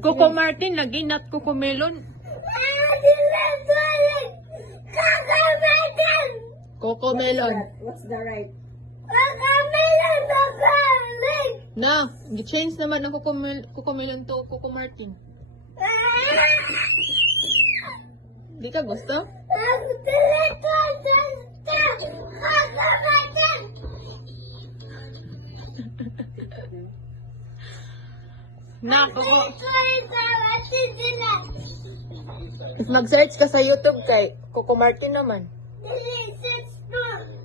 Coco Martin, lagi not Coco Melon. Coco Melon. What's the right? Na, gi-change naman ng Coco Melon to Coco Martin. Di ka gusto? Na, Coco. Mag-search ka sa YouTube kay Coco Martin naman.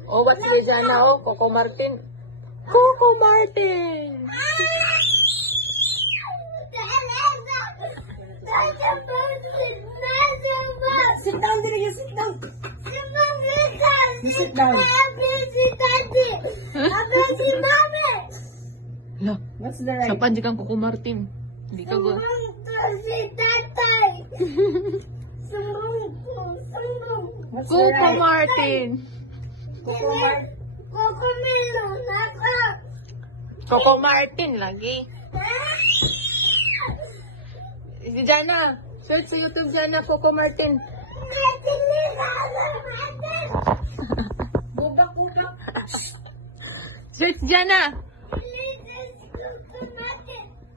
Oh, what's the Jana? Oh, Coco Martin. Coco Martin! Sit down, did you sit down? You sit down. La, What's the right? sapan di kang Coco Martin. Hindi ka go. What's the Coco right? Martin. Coco Martin. Coco Martin lagi. Si Jana, search sa YouTube Jana, Coco Martin. Bubak. Search Jana.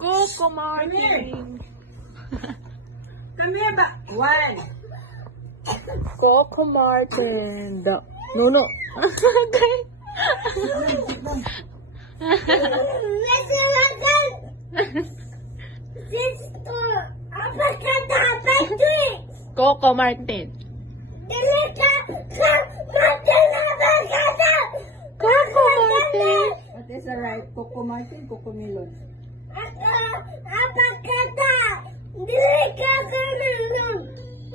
Coco Martin. Come here ba? One. Coco Martin. No. Okay. Coco Martin. Coco Martin. What is the right? Coco Martin, Coco Melon.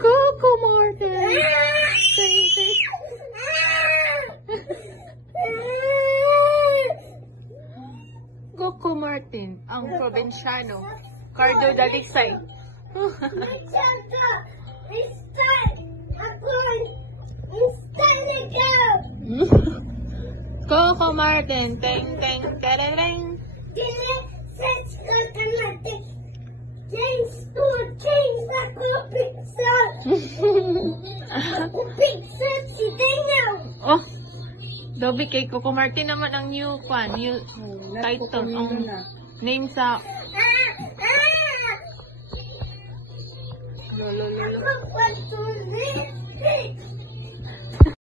Coco Martin. Coco Martin, ang probinsyano. Cardo Dalisay. Coco Martin. Teng, teng, tereng. Oh, Dobby kay Coco Martin naman ang new title, ang name sa Lolo.